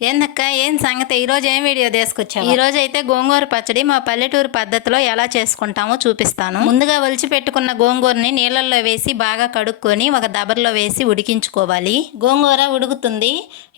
ఏందక్క? ఏం సంగతి? ఈరోజు ఏం వీడియో తీసుకొచ్చావు? ఈరోజు అయితే గోంగూర పచ్చడి మా పల్లెటూరు పద్ధతిలో ఎలా చేసుకుంటామో చూపిస్తాను. ముందుగా ఒలిచి పెట్టుకున్న గోంగూరని నీళ్ళల్లో వేసి బాగా కడుక్కొని ఒక దబర్లో వేసి ఉడికించుకోవాలి. గోంగూర ఉడుకుతుంది.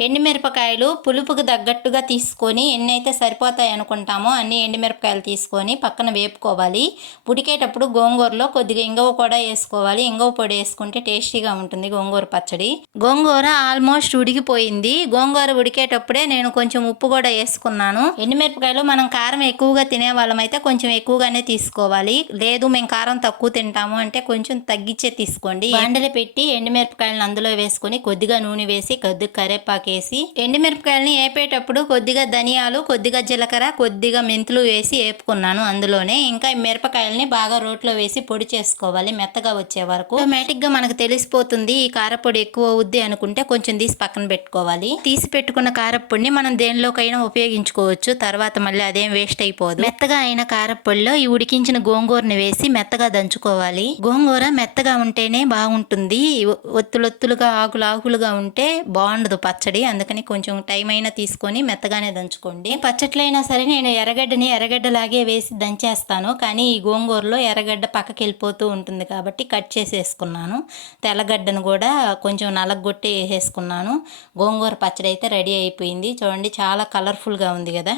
ఎండుమిరపకాయలు పులుపుకు తగ్గట్టుగా తీసుకొని ఎన్ని అయితే సరిపోతాయి అనుకుంటామో అన్ని ఎండుమిరపకాయలు తీసుకొని పక్కన వేపుకోవాలి. ఉడికేటప్పుడు గోంగూరలో కొద్దిగా ఇంగవ కూడా వేసుకోవాలి. ఇంగవ పొడి వేసుకుంటే టేస్టీగా ఉంటుంది గోంగూర పచ్చడి. గోంగూర ఆల్మోస్ట్ ఉడికిపోయింది. గోంగూర ఉడికేటప్పుడు నేను కొంచెం ఉప్పు కూడా వేసుకున్నాను. ఎండుమిరపకాయలు మనం కారం ఎక్కువగా తినే వాళ్ళమైతే కొంచెం ఎక్కువగానే తీసుకోవాలి. లేదు మేము కారం తక్కువ తింటాము అంటే కొంచెం తగ్గించే తీసుకోండి. బాండలు పెట్టి ఎండుమిరపకాయలను అందులో వేసుకొని కొద్దిగా నూనె వేసి కొద్దిగా కరేపాకు వేసి ఎండుమిరపకాయలని వేపేటప్పుడు కొద్దిగా ధనియాలు కొద్దిగా జీలకర్ర కొద్దిగా మెంతులు వేసి వేపుకున్నాను అందులోనే. ఇంకా ఈ మిరపకాయలని బాగా రోట్లో వేసి పొడి చేసుకోవాలి మెత్తగా వచ్చే వరకు. ఆటోమేటిక్గా మనకు తెలిసిపోతుంది ఈ కారపొడి ఎక్కువ అవుద్ది అనుకుంటే కొంచెం తీసి పక్కన పెట్టుకోవాలి. తీసి పెట్టుకున్న కారపొడిని మనం దేనిలోకైనా ఉపయోగించుకోవచ్చు. తర్వాత మళ్ళీ అదేం వేస్ట్ అయిపోదు. మెత్తగా అయిన కారపొడిలో ఈ ఉడికించిన గోంగూరని వేసి మెత్తగా దంచుకోవాలి. గోంగూర మెత్తగా ఉంటేనే బాగుంటుంది. ఒత్తులొత్తులుగా ఆకులు ఆకులుగా ఉంటే బాగుండదు పచ్చడి. అందుకని కొంచెం టైం అయినా తీసుకొని మెత్తగానే దంచుకోండి. పచ్చట్లైనా సరే నేను ఎర్రగడ్డని ఎర్రగడ్డలాగే వేసి దంచేస్తాను. కానీ ఈ గోంగూరలో ఎర్రగడ్డ పక్కకి వెళ్ళిపోతూ ఉంటుంది కాబట్టి కట్ చేసేసుకున్నాను. తెల్లగడ్డను కూడా కొంచెం నలగొట్టి వేసేసుకున్నాను గోంగూర పచ్చడి అయితే రెడీ అయిపోయింది. చూడండి చాలా కలర్ఫుల్గా ఉంది కదా.